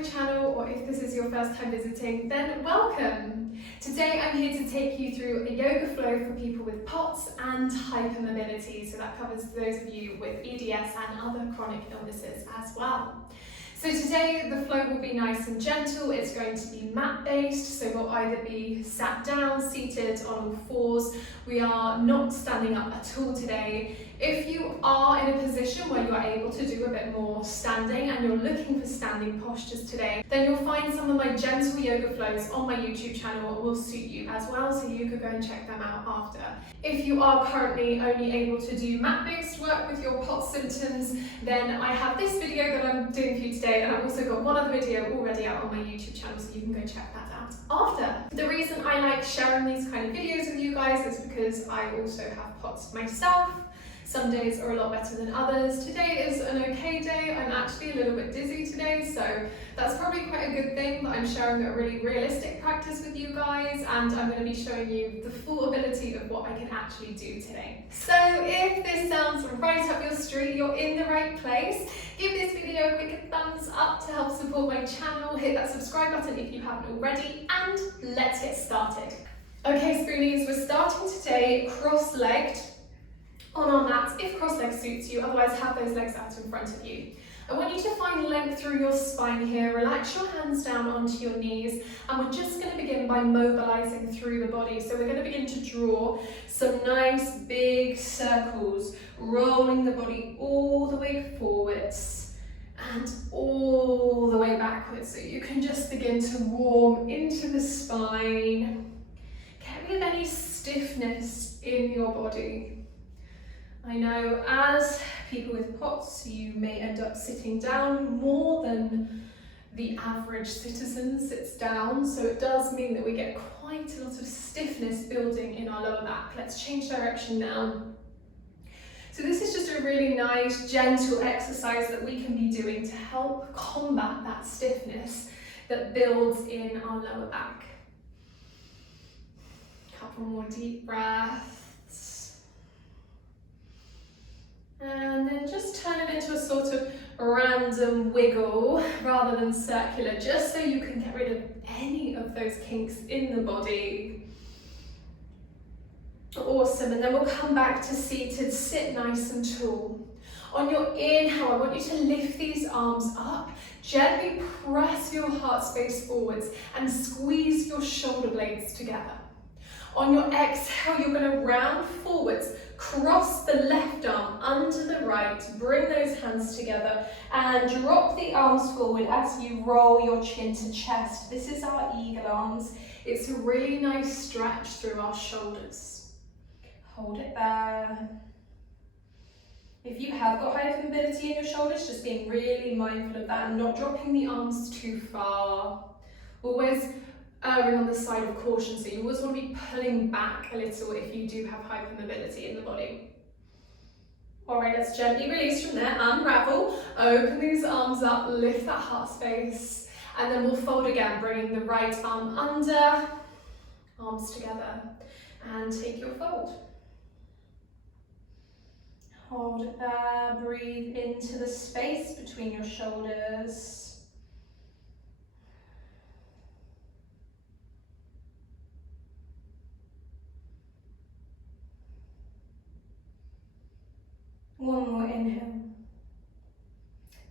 my channel, or if this is your first time visiting, then welcome! Today I'm here to take you through a yoga flow for people with POTS and hypermobility, so that covers those of you with EDS and other chronic illnesses as well. So today the flow will be nice and gentle. It's going to be mat based, so we'll either be sat down, seated, on all fours. We are not standing up at all today. If you are in a position where you are able to do a bit more standing and you're looking for standing postures today, then you'll find some of my gentle yoga flows on my YouTube channel will suit you as well, so you could go and check them out after. If you are currently only able to do mat-based work with your POTS symptoms, then I have this video that I'm doing for you today, and I've also got one other video already out on my YouTube channel, so you can go check that out after. The reason I like sharing these kind of videos with you guys is because I also have POTS myself. Some days are a lot better than others. Today is an okay day. I'm actually a little bit dizzy today, so that's probably quite a good thing that I'm sharing a really realistic practice with you guys, and I'm going to be showing you the full ability of what I can actually do today. So if this sounds right up your street, you're in the right place. Give this video a quick thumbs up to help support my channel. Hit that subscribe button if you haven't already, and let's get started. Okay, Spoonies, we're starting today cross-legged on our mats, if cross-legged suits you, otherwise have those legs out in front of you. I want you to find length through your spine here, relax your hands down onto your knees, and we're just going to begin by mobilizing through the body. So we're going to begin to draw some nice big circles, rolling the body all the way forwards and all the way backwards. So you can just begin to warm into the spine, get rid of any stiffness in your body. I know as people with POTS, you may end up sitting down more than the average citizen sits down, so it does mean that we get quite a lot of stiffness building in our lower back. Let's change direction now. So this is just a really nice, gentle exercise that we can be doing to help combat that stiffness that builds in our lower back. A couple more deep breaths. And then just turn it into a sort of random wiggle rather than circular, just so you can get rid of any of those kinks in the body. Awesome, and then we'll come back to seated, sit nice and tall. On your inhale, I want you to lift these arms up, gently press your heart space forwards and squeeze your shoulder blades together. On your exhale, you're going to round forwards, cross the left arm under the right, bring those hands together and drop the arms forward as you roll your chin to chest. This is our eagle arms. It's a really nice stretch through our shoulders. Hold it there. If you have got hypermobility in your shoulders, just being really mindful of that and not dropping the arms too far. Always erring on the side of caution, so you always want to be pulling back a little if you do have hypermobility in the body. Alright, let's gently release from there, unravel, open these arms up, lift that heart space, and then we'll fold again, bringing the right arm under, arms together, and take your fold. Hold it there, breathe into the space between your shoulders. One more inhale.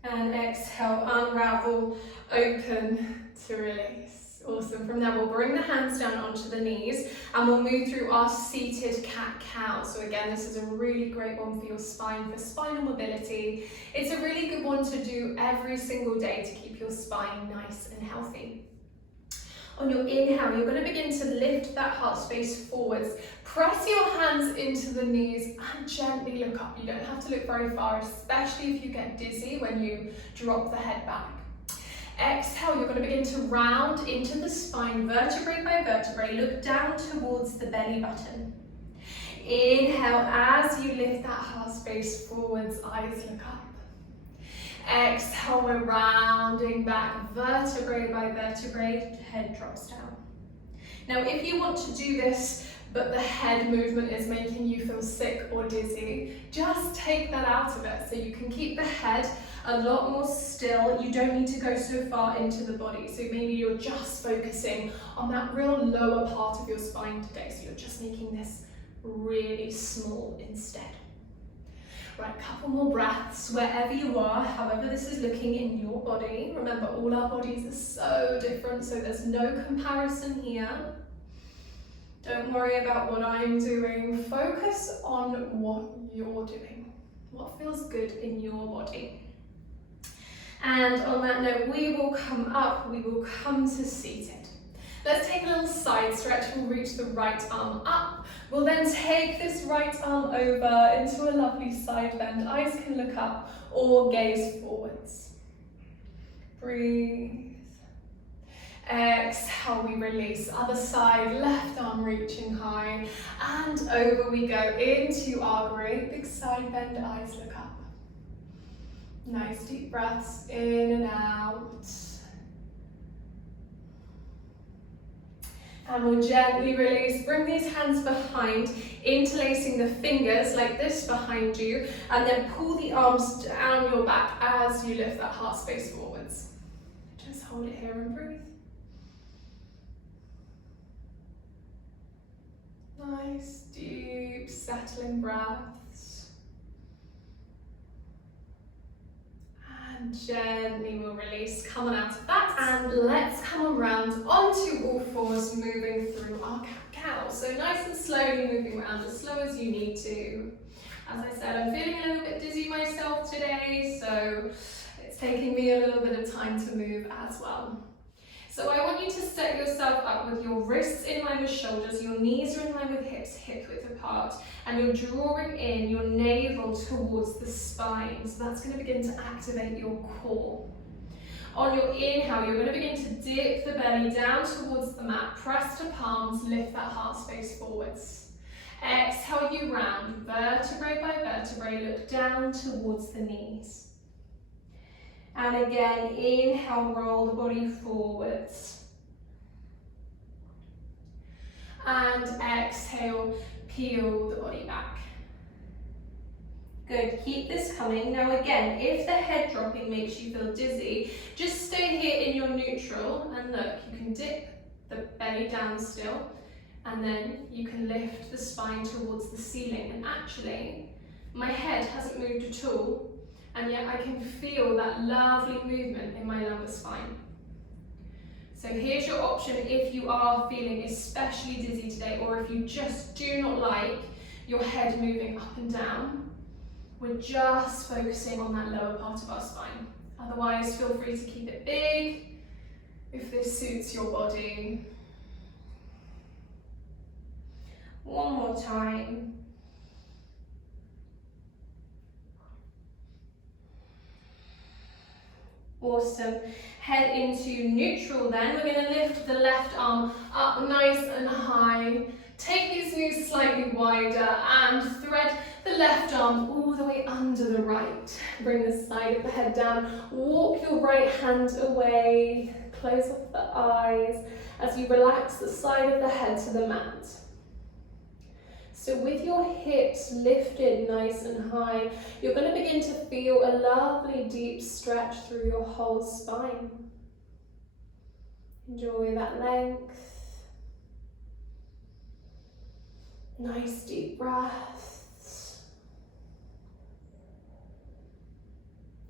And exhale, unravel, open to release. Awesome. From there, we'll bring the hands down onto the knees and we'll move through our seated cat-cow. So again, this is a really great one for your spine, for spinal mobility. It's a really good one to do every single day to keep your spine nice and healthy. On your inhale, you're going to begin to lift that heart space forwards. Press your hands into the knees and gently look up. You don't have to look very far, especially if you get dizzy when you drop the head back. Exhale, you're going to begin to round into the spine, vertebrae by vertebrae. Look down towards the belly button. Inhale, as you lift that heart space forwards, eyes look up. Exhale, we're rounding back, vertebrae by vertebrae, head drops down. Now, if you want to do this but the head movement is making you feel sick or dizzy, just take that out of it so you can keep the head a lot more still. You don't need to go so far into the body. So maybe you're just focusing on that real lower part of your spine today. So you're just making this really small instead. Right, a couple more breaths wherever you are, however this is looking in your body. Remember, all our bodies are so different, so there's no comparison here. Don't worry about what I'm doing. Focus on what you're doing, what feels good in your body. And on that note, we will come up, we will come to seated. Let's take a little side stretch. We'll reach the right arm up. We'll then take this right arm over into a lovely side bend. Eyes can look up or gaze forwards. Breathe. Exhale, we release. Other side, left arm reaching high. And over we go into our great big side bend. Eyes look up. Nice deep breaths in and out. And we'll gently release. Bring these hands behind, interlacing the fingers like this behind you, and then pull the arms down your back as you lift that heart space forwards. Just hold it here and breathe. Nice, deep, settling breaths. And gently we'll release, come on out of that. And let's come around onto all fours, moving through our cat-cow. So nice and slowly moving around, as slow as you need to. As I said, I'm feeling a little bit dizzy myself today, so it's taking me a little bit of time to move as well. So I want you to set yourself up with your wrists in line with shoulders, your knees are in line with hips, hip width apart, and you're drawing in your navel towards the spine. So that's going to begin to activate your core. On your inhale, you're going to begin to dip the belly down towards the mat, press to palms, lift that heart space forwards. Exhale, you round, vertebrae by vertebrae, look down towards the knees. And again, inhale, roll the body forwards. And exhale, peel the body back. Good, keep this coming. Now again, if the head dropping makes you feel dizzy, just stay here in your neutral, and look, you can dip the belly down still, and then you can lift the spine towards the ceiling. And actually, my head hasn't moved at all, and yet I can feel that lovely movement in my lumbar spine. So here's your option if you are feeling especially dizzy today, or if you just do not like your head moving up and down. We're just focusing on that lower part of our spine. Otherwise, feel free to keep it big if this suits your body. One more time. Awesome. Head into neutral then. We're going to lift the left arm up nice and high. Take these knees slightly wider and thread the left arm all the way under the right. Bring the side of the head down. Walk your right hand away. Close off the eyes as you relax the side of the head to the mat. So with your hips lifted nice and high, you're going to begin to feel a lovely deep stretch through your whole spine. Enjoy that length. Nice deep breaths.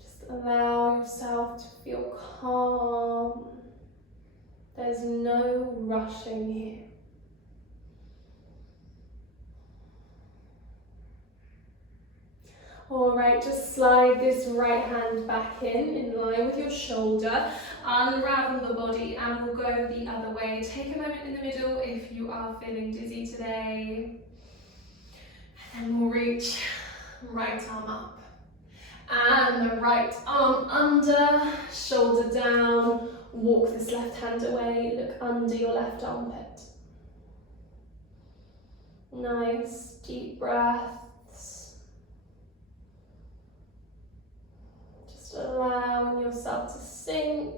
Just allow yourself to feel calm. There's no rushing here. All right, just slide this right hand back in line with your shoulder. Unravel the body and we'll go the other way. Take a moment in the middle if you are feeling dizzy today. And then we'll reach right arm up. And the right arm under, shoulder down. Walk this left hand away, look under your left armpit. Nice, deep breath. Allowing yourself to sink,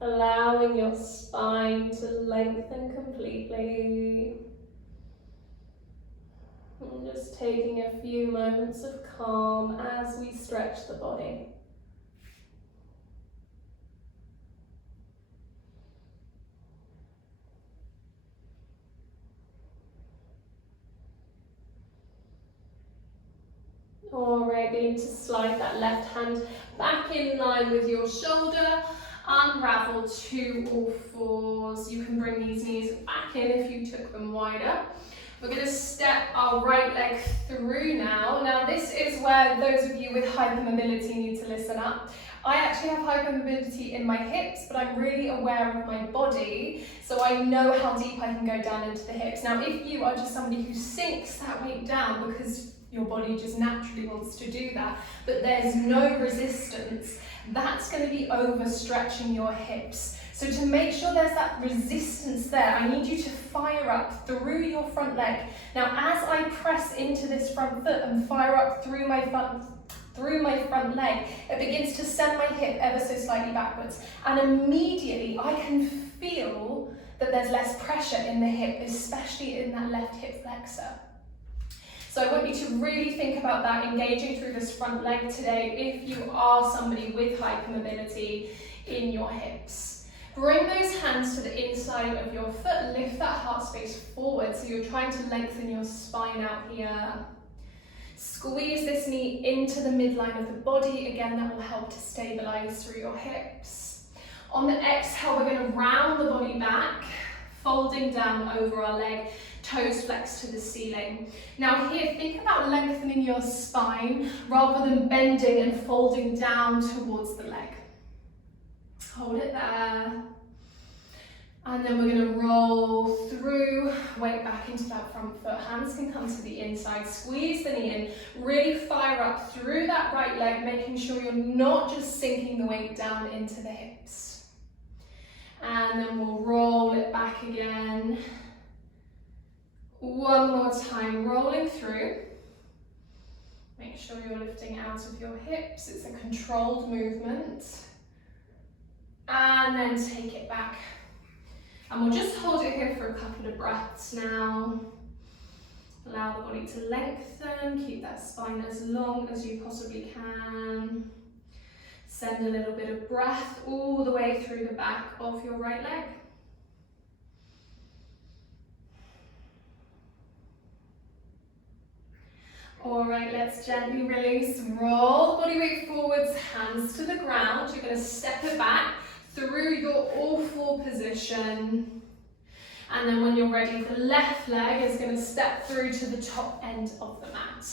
allowing your spine to lengthen completely. And just taking a few moments of calm as we stretch the body. Alright, begin to slide that left hand back in line with your shoulder. Unravel to all fours. You can bring these knees back in if you took them wider. We're going to step our right leg through now. Now this is where those of you with hypermobility need to listen up. I actually have hypermobility in my hips, but I'm really aware of my body, so I know how deep I can go down into the hips. Now if you are just somebody who sinks that weight down because your body just naturally wants to do that, but there's no resistance, that's going to be overstretching your hips. So to make sure there's that resistance there, I need you to fire up through your front leg. Now as I press into this front foot and fire up through my front leg, it begins to send my hip ever so slightly backwards. And immediately I can feel that there's less pressure in the hip, especially in that left hip flexor. So I want you to really think about that, engaging through this front leg today if you are somebody with hypermobility in your hips. Bring those hands to the inside of your foot, lift that heart space forward, so you're trying to lengthen your spine out here. Squeeze this knee into the midline of the body, again that will help to stabilize through your hips. On the exhale, we're going to round the body back, folding down over our leg, toes flexed to the ceiling. Now here, think about lengthening your spine rather than bending and folding down towards the leg. Hold it there. And then we're going to roll through, weight back into that front foot. Hands can come to the inside, squeeze the knee in, really fire up through that right leg, making sure you're not just sinking the weight down into the hips. And then we'll roll it back again. One more time, rolling through. Make sure you're lifting out of your hips. It's a controlled movement. And then take it back. And we'll just hold it here for a couple of breaths now. Allow the body to lengthen, keep that spine as long as you possibly can. Send a little bit of breath all the way through the back of your right leg. All right, let's gently release, roll the body weight forwards, hands to the ground. You're going to step it back through your all four position. And then when you're ready, the left leg is going to step through to the top end of the mat.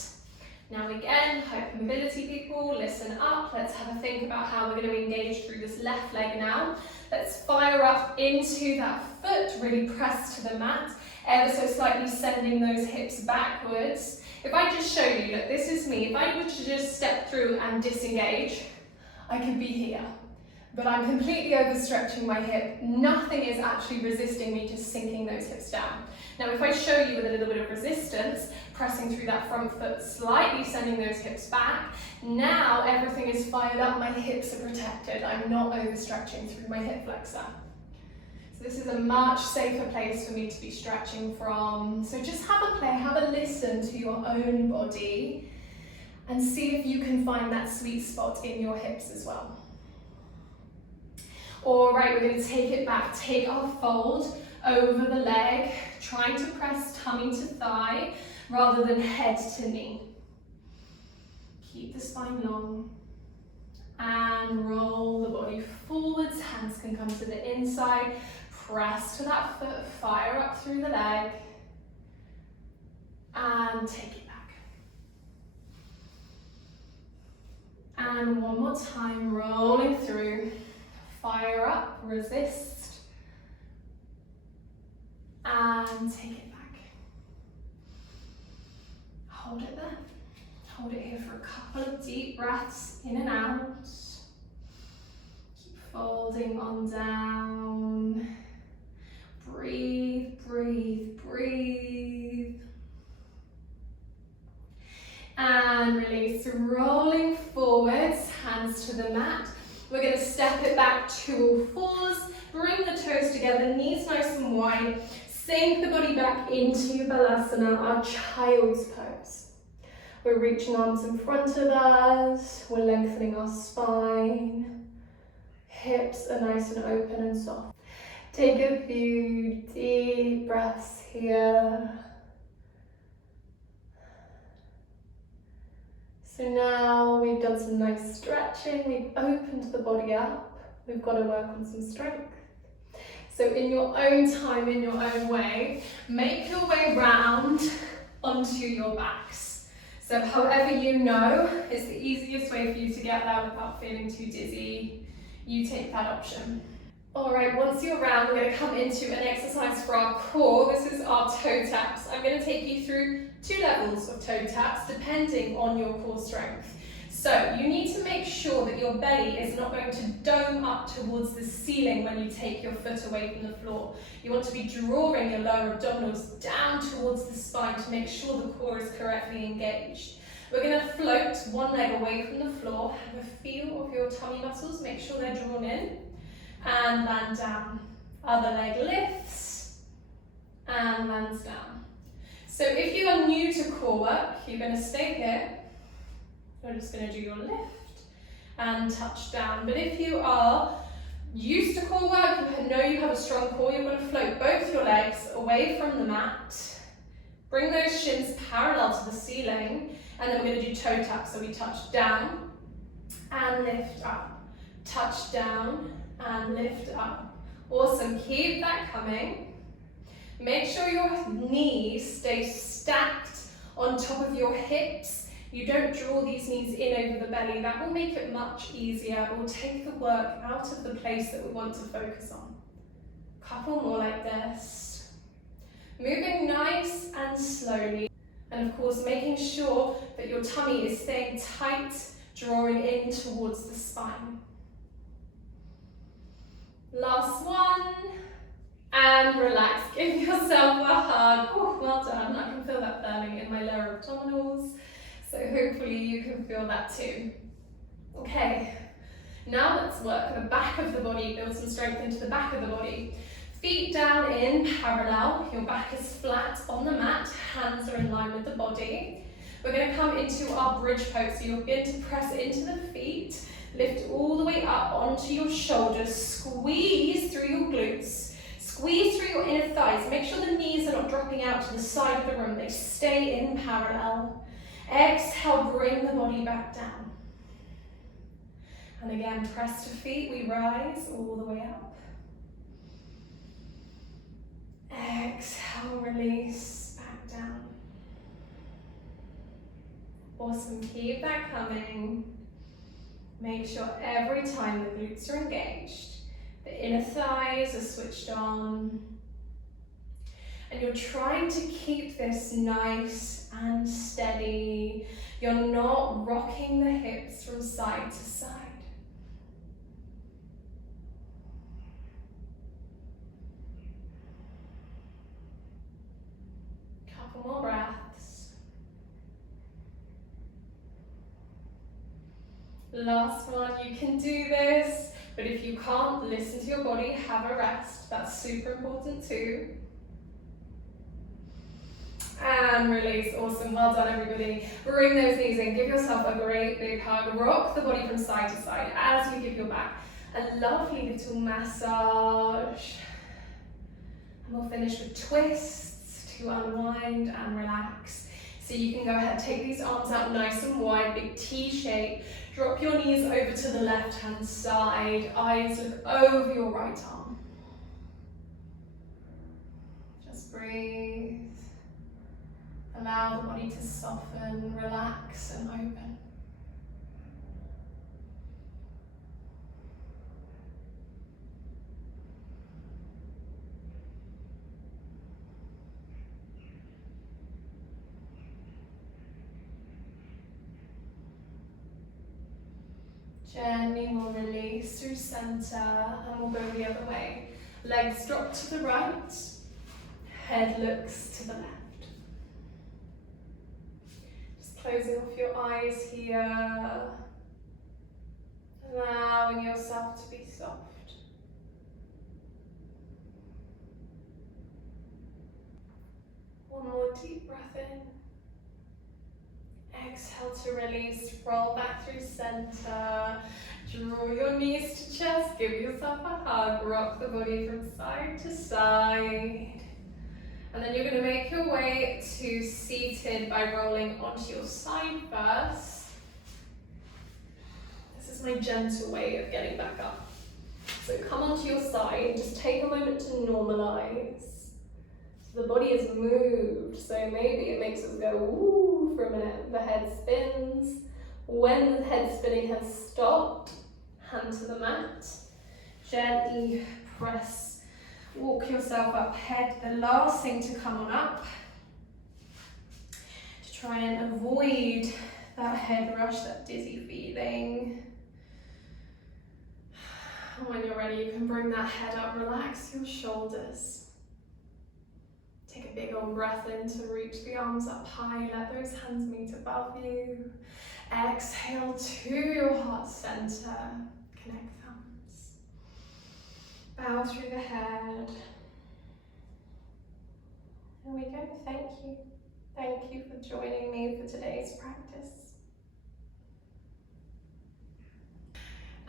Now again, hypermobility people, listen up. Let's have a think about how we're going to engage through this left leg now. Let's fire up into that foot, really press to the mat, ever so slightly sending those hips backwards. If I just show you, look, this is me. If I were to just step through and disengage, I could be here. But I'm completely overstretching my hip. Nothing is actually resisting me just sinking those hips down. Now, if I show you with a little bit of resistance, pressing through that front foot, slightly sending those hips back, now everything is fired up, my hips are protected. I'm not overstretching through my hip flexor. So this is a much safer place for me to be stretching from. So just have a play, have a listen to your own body and see if you can find that sweet spot in your hips as well. All right, we're going to take it back, take our fold over the leg, trying to press tummy to thigh rather than head to knee. Keep the spine long and roll the body forwards. Hands can come to the inside, press to that foot, fire up through the leg and take it back. And one more time, rolling through. Fire up, resist, and take it back. Hold it there. Hold it here for a couple of deep breaths in and out. Keep folding on down. Breathe, breathe, breathe. And release, rolling forwards, hands to the mat. We're going to step it back to all fours, bring the toes together, knees nice and wide, Sink the body back into your balasana, our child's pose. We're reaching arms in front of us, we're lengthening our spine, hips are nice and open and soft. Take a few deep breaths here. So now we've done some nice stretching, we've opened the body up, we've got to work on some strength. So in your own time, in your own way, make your way round onto your backs. So however you know is the easiest way for you to get there without feeling too dizzy, you take that option. All right, once you're round, we're going to come into an exercise for our core. This is our toe taps. I'm going to take you through 2 levels of toe taps depending on your core strength. So you need to make sure that your belly is not going to dome up towards the ceiling when you take your foot away from the floor. You want to be drawing your lower abdominals down towards the spine to make sure the core is correctly engaged. We're going to float one leg away from the floor, have a feel of your tummy muscles, make sure they're drawn in, and land down. Other leg lifts and lands down. So if you are new to core work, you're going to stay here. You're just going to do your lift and touch down. But if you are used to core work, you know you have a strong core, you're going to float both your legs away from the mat. Bring those shins parallel to the ceiling, and then we're going to do toe taps. So we touch down and lift up. Touch down and lift up. Awesome. Keep that coming. Make sure your knees stay stacked on top of your hips. You don't draw these knees in over the belly. That will make it much easier. It will take the work out of the place that we want to focus on. Couple more like this. Moving nice and slowly. And of course, making sure that your tummy is staying tight, drawing in towards the spine. Last one. And relax. Give yourself a hug. Oh, well done. I can feel that firming in my lower abdominals. So hopefully you can feel that too. Okay, now let's work the back of the body, build some strength into the back of the body. Feet down in parallel, your back is flat on the mat, hands are in line with the body. We're going to come into our bridge pose, so you'll begin to press into the feet, lift all the way up onto your shoulders, squeeze through your glutes, squeeze through your inner thighs, make sure the knees are not dropping out to the side of the room, they stay in parallel. Exhale, bring the body back down. And again, press to feet, we rise all the way up. Exhale, release, back down. Awesome, keep that coming. Make sure every time the glutes are engaged, the inner thighs are switched on. And you're trying to keep this nice and steady. You're not rocking the hips from side to side. Couple more breaths. Last one, you can do this, but if you can't, listen to your body, have a rest. That's super important too. And release. Awesome. Well done, everybody. Bring those knees in. Give yourself a great big hug. Rock the body from side to side as you give your back a lovely little massage. And we'll finish with twists to unwind and relax. So you can go ahead, take these arms out nice and wide, big T shape. Drop your knees over to the left-hand side. Eyes look over your right arm. Just breathe. Allow the body to soften, relax and open. Gently we'll release through center and we'll go the other way. Legs drop to the right, head looks to the left. Closing off your eyes here, allowing yourself to be soft. One more deep breath in. Exhale to release, roll back through center. Draw your knees to chest, give yourself a hug, rock the body from side to side. And then you're going to make your way to seated by rolling onto your side first. This is my gentle way of getting back up. So come onto your side, just take a moment to normalize. So the body is moved, so maybe it makes us go woo for a minute. The head spins. When the head spinning has stopped, hand to the mat. Gently press, walk yourself up, head the last thing to come on up. To try and avoid that head rush, that dizzy feeling. When you're ready, you can bring that head up, relax your shoulders. Take a big old breath in to reach the arms up high, let those hands meet above you. Exhale to your heart center, connect thumbs. Bow through the head. There we go, thank you. Thank you for joining me for today's practice.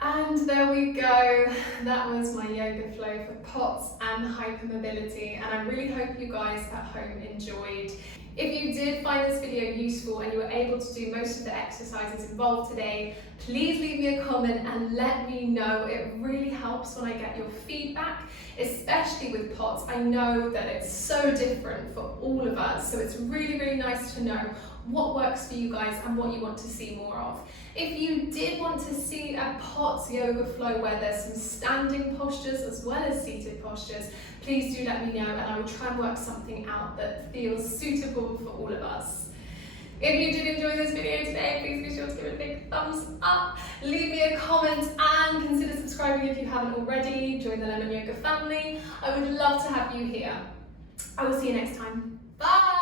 And there we go, that was my yoga flow for POTS and hypermobility, and I really hope you guys at home enjoyed. If you did find this video useful and you were able to do most of the exercises involved today, please leave me a comment and let me know. It really helps when I get your feedback, especially with POTS. I know that it's so different for all of us, so it's really, really nice to know what works for you guys and what you want to see more of. If you did want to see a POTS yoga flow where there's some standing postures as well as seated postures, please do let me know and I will try and work something out that feels suitable for all of us. If you did enjoy this video today, please be sure to give it a big thumbs up, leave me a comment and consider subscribing if you haven't already. Join the Lemon Yoga family. I would love to have you here. I will see you next time. Bye!